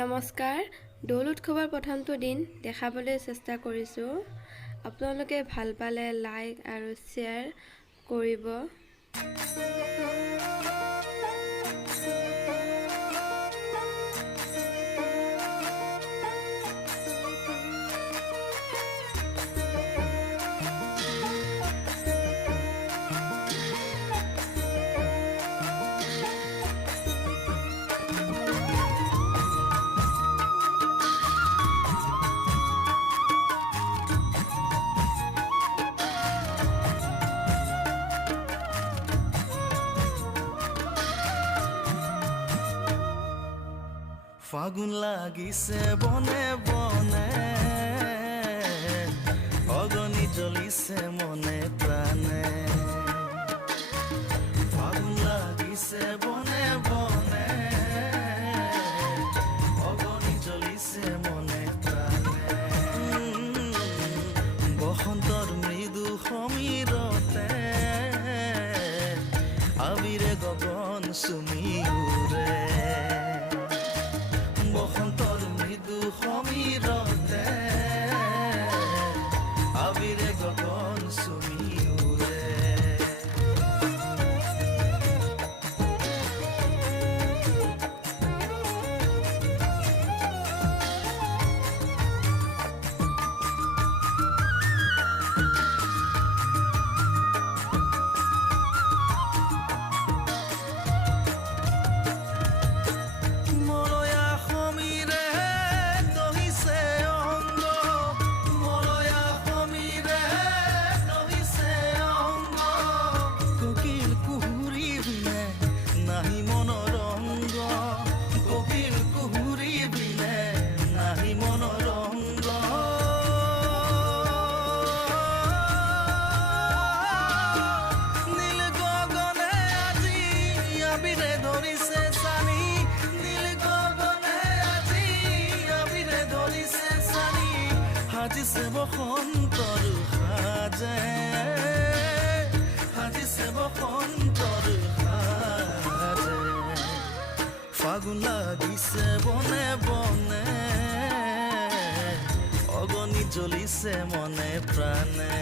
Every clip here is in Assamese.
নমস্কাৰ। দৌল উৎসৱৰ প্ৰথমটো দিন দেখাবলৈ চেষ্টা কৰিছোঁ। আপোনালোকে ভাল পালে লাইক আৰু শ্বেয়াৰ কৰিব। ফাগুন লাগিছে বনে বনে, অগনি জ্বলিছে মনে প্ৰাণে। ফাগুন লাগিছে বনে বনে, অগনি জ্বলিছে মনে প্ৰাণে। বসন্তৰ মৃদু সমীৰতে আবিৰে গগন চুমি উৰে। বসন্তৰ মৃদু সমীৰতে আবিৰে গগন চুমি উৰে। সাজিছে বসন্তৰ সাজে, সাজিছে বসন্তৰ সাজে। ফাগুন লাগিছে বনে বনে, অগনি জ্বলিছে মনে প্ৰাণে।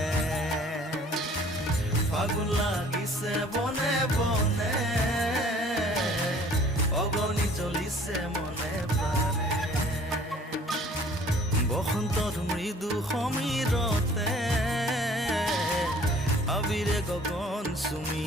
ফাগুন লাগিছে বনে বনে, অগনি জ্বলিছে মনে প্ৰাণে। বসন্তৰ মৃদু সমীৰতে আবিৰে গগন চুমি